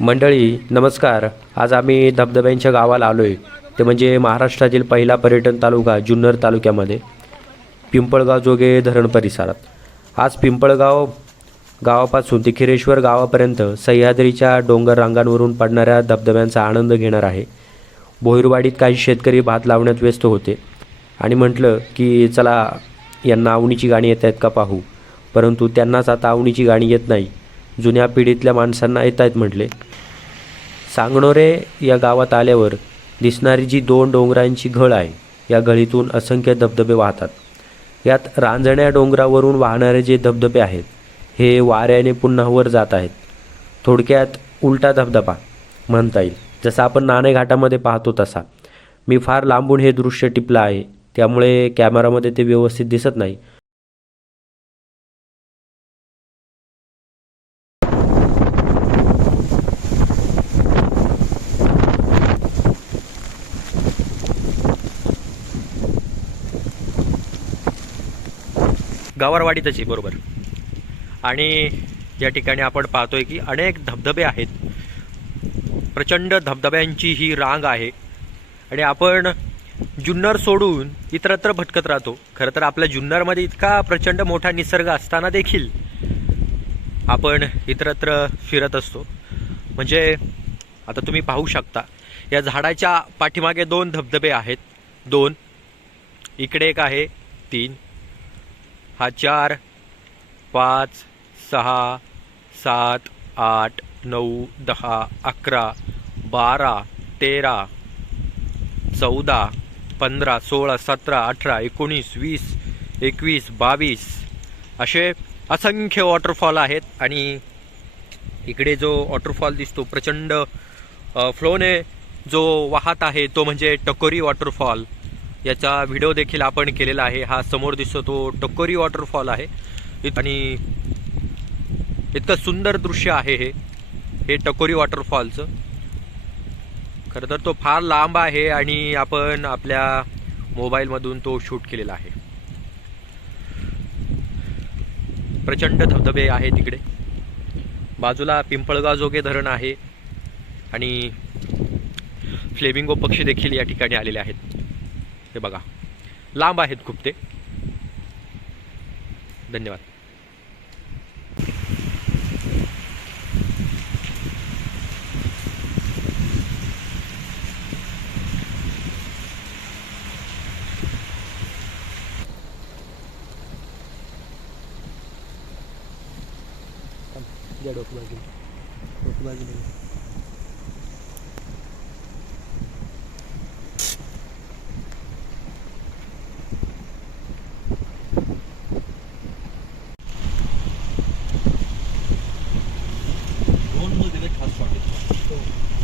मंडळी नमस्कार. आज आम्ही धबधब्यांच्या गावाला आलो आहे ते म्हणजे महाराष्ट्रातील पहिला पर्यटन तालुका जुन्नर तालुक्यामध्ये पिंपळगाव जोगे धरण परिसरात. आज पिंपळगाव गावापासून ते खिरेश्वर गावापर्यंत सह्याद्रीच्या डोंगर रांगांवरून पडणाऱ्या धबधब्यांचा आनंद घेणार आहे. भोईरवाडीत काही शेतकरी भात लावण्यात व्यस्त होते. आणि म्हटलं की चला यांना आवणीची गाणी येत आहेत का पाहू? परंतु त्यांनाच आता आवणीची गाणी येत नाही. जुन्या पिढीतल्या माणसांना येत आहेत म्हटले. सांगणोरे या गावात आल्यावर दिसणारी जी दोन डोंगरांची घळ आहे या गळीतून असंख्य धबधबे वाहतात. यात रांजण्या डोंगरावरून वाहणारे जे धबधबे आहेत हे वाऱ्याने पुन्हा वर जात आहेत. थोडक्यात उलटा धबधबा म्हणता येईल. जसं आपण नाणे घाटामध्ये पाहतो तसा. मी फार लांबून हे दृश्य टिपलं आहे त्यामुळे कॅमेरामध्ये ते व्यवस्थित दिसत नाही. गावारवाडीतच आहे बरोबर. आणि या ठिकाणी आपण पाहतोय की अनेक धबधबे आहेत. प्रचंड धबधब्यांची ही रांग आहे. आणि आपण जुन्नर सोडून इतरत्र भटकत राहतो. खरं तर आपल्या जुन्नरमध्ये इतका प्रचंड मोठा निसर्ग असताना देखील आपण इतरत्र फिरत असतो. म्हणजे आता तुम्ही पाहू शकता या झाडाच्या पाठीमागे दोन धबधबे आहेत. दोन इकडे एक आहे तीन. हा चार पाच सहा सात आठ नऊ दहा अकरा बारा तेरा चौदा पंधरा सोळा सतरा अठरा एकोणीस वीस एकवीस बावीस असे असंख्य वॉटरफॉल आहेत आणि इकडे जो वॉटरफॉल दिसतो प्रचंड फ्लोने जो वाहत आहे तो म्हणजे टकोरी वॉटरफॉल याचा व्हिडिओ देखील आपण केलेला आहे. हा समोर दिसतो तो टकोरी वॉटरफॉल आहे. आणि इतकं सुंदर दृश्य आहे हे. हे टकोरी वॉटरफॉलचं खरं तर तो फार लांब आहे आणि आपण आपल्या मोबाईलमधून तो शूट केलेला आहे. प्रचंड धबधबे आहे तिकडे. बाजूला पिंपळगाव जोगे धरण आहे. आणि फ्लेमिंगो पक्षी देखील या ठिकाणी आलेले आहेत. हे बघा. लांब आहेत खूप ते. धन्यवाद. डोकं बाजू डोकं बाजू にディレクターション。